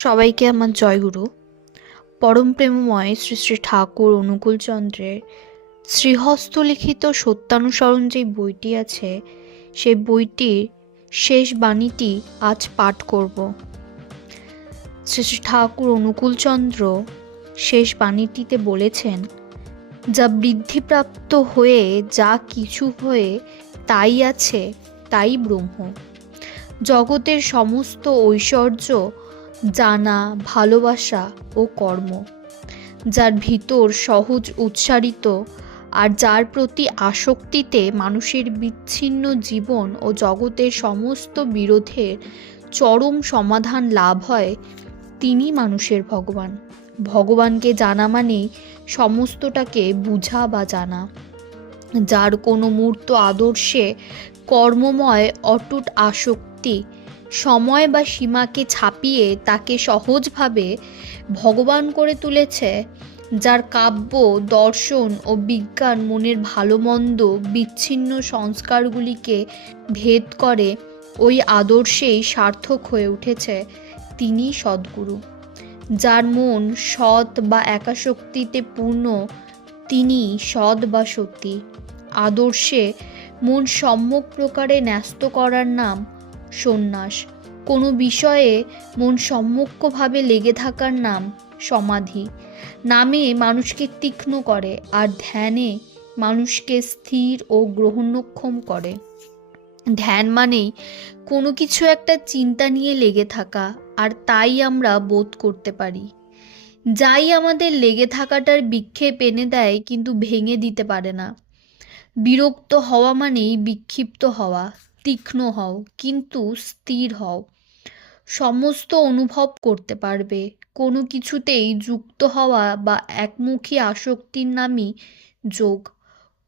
সবাইকে আমার জয়গুরু। পরম প্রেমময় শ্রী শ্রী ঠাকুর অনুকূলচন্দ্রের শ্রীহস্তলিখিত সত্যানুসরণ যে বইটি আছে, সেই বইটির শেষ বাণীটি আজ পাঠ করব। শ্রী শ্রী ঠাকুর অনুকূলচন্দ্র শেষ বাণীটিতে বলেছেন, যা বৃদ্ধিপ্রাপ্ত হয়ে যা কিছু হয়ে তাই আছে তাই ব্রহ্ম। জগতের সমস্ত ঐশ্বর্য জানা, ভালোবাসা ও কর্ম, যার ভিতর সহজ উচ্চারিত আর যার প্রতি আসক্তিতে মানুষের বিচ্ছিন্ন জীবন ও জগতের সমস্ত বিরোধের চরম সমাধান লাভ হয়, তিনি মানুষের ভগবান। ভগবানকে জানা মানেই সমস্তটাকে বুঝা বা জানা। যার কোনো মূর্ত আদর্শে কর্মময় অটুট আসক্তি সময় বা সীমাকে ছাপিয়ে তাকে সহজভাবে ভগবান করে তুলেছে, যার কাব্য, দর্শন ও বিজ্ঞান মনের ভালো মন্দ বিচ্ছিন্ন সংস্কারগুলিকে ভেদ করে ওই আদর্শেই সার্থক হয়ে উঠেছে, তিনি সদ্গুরু। যার মন সৎ বা একাশক্তিতে পূর্ণ, তিনি সৎ বা সতী। আদর্শে মন সম্যক প্রকারে ন্যস্ত করার নাম সন্ন্যাস। কোনো বিষয়ে মন সম্যকভাবে লেগে থাকার নাম সমাধি। নামে মানুষকে তীক্ষ্ণ করে, আর ধ্যানে মানুষকে স্থির ও গ্রহণক্ষম করে। ধ্যান মানেই কোনো কিছু একটা চিন্তা নিয়ে লেগে থাকা, আর তাই আমরা বোধ করতে পারি। যাই আমাদের লেগে থাকাটার বিক্ষেপ এনে দেয়, কিন্তু ভেঙে দিতে পারে না। বিরক্ত হওয়া মানেই বিক্ষিপ্ত হওয়া। তীক্ষ্ণ হও, কিন্তু স্থির হও। সমস্ত অনুভব করতে পারবে। কোনো কিছুতেই যুক্ত হওয়া বা একমুখী আসক্তির নামই যোগ।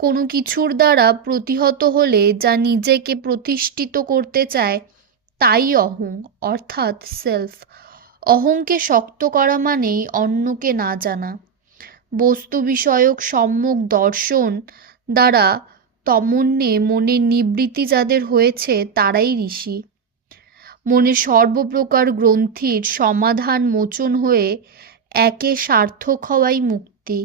কোনো কিছুর দ্বারা প্রতিহত হলে যা নিজেকে প্রতিষ্ঠিত করতে চায়, তাই অহং, অর্থাৎ সেলফ। অহংকে শক্ত করা মানেই অন্যকে না জানা। বস্তু বিষয়ক সম্যক দর্শন দ্বারা তমন্যে মনের নিবৃত্তি যাদের হয়েছে, তারাই ঋষি। মনের সর্বপ্রকার গ্রন্থির সমাধান মোচন হয়ে একে সার্থক হওয়াই মুক্তি।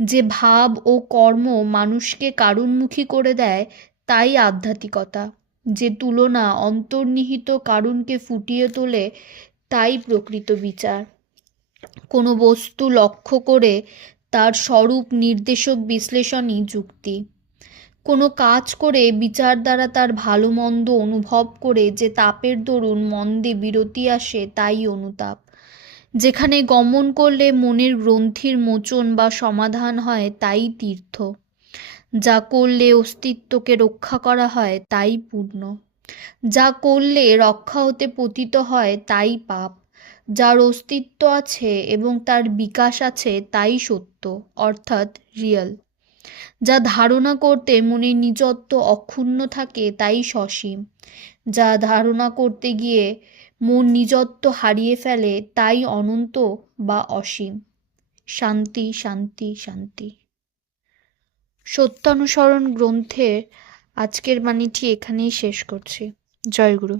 যে ভাব ও কর্ম মানুষকে কারণমুখী করে দেয়, তাই আধ্যাত্মিকতা। যে তুলনা অন্তর্নিহিত কারণকে ফুটিয়ে তোলে, তাই প্রকৃত বিচার। কোনো বস্তু লক্ষ্য করে তার স্বরূপ নির্দেশক বিশ্লেষণই যুক্তি। কোনো কাজ করে বিচার দ্বারা তার ভালো মন্দ অনুভব করে যে তাপের দরুন মন্দে বিরতি আসে, তাই অনুতাপ। যেখানে গমন করলে মনের গ্রন্থির মোচন বা সমাধান হয়, তাই তীর্থ। যা করলে অস্তিত্বকে রক্ষা করা হয়, তাই পূর্ণ। যা করলে রক্ষা হতে পতিত হয়, তাই পাপ। যার অস্তিত্ব আছে এবং তার বিকাশ আছে, তাই সত্য, অর্থাৎ রিয়েল। যা ধারণা করতে মনের নিজত্ব অক্ষুণ্ণ থাকে, তাই সসীম। যা ধারণা করতে গিয়ে মন নিজত্ব হারিয়ে ফেলে, তাই অনন্ত বা অসীম। শান্তি, শান্তি, শান্তি। সত্যানুসরণ গ্রন্থের আজকের বাণীটি এখানেই শেষ করছি। জয় গুরু।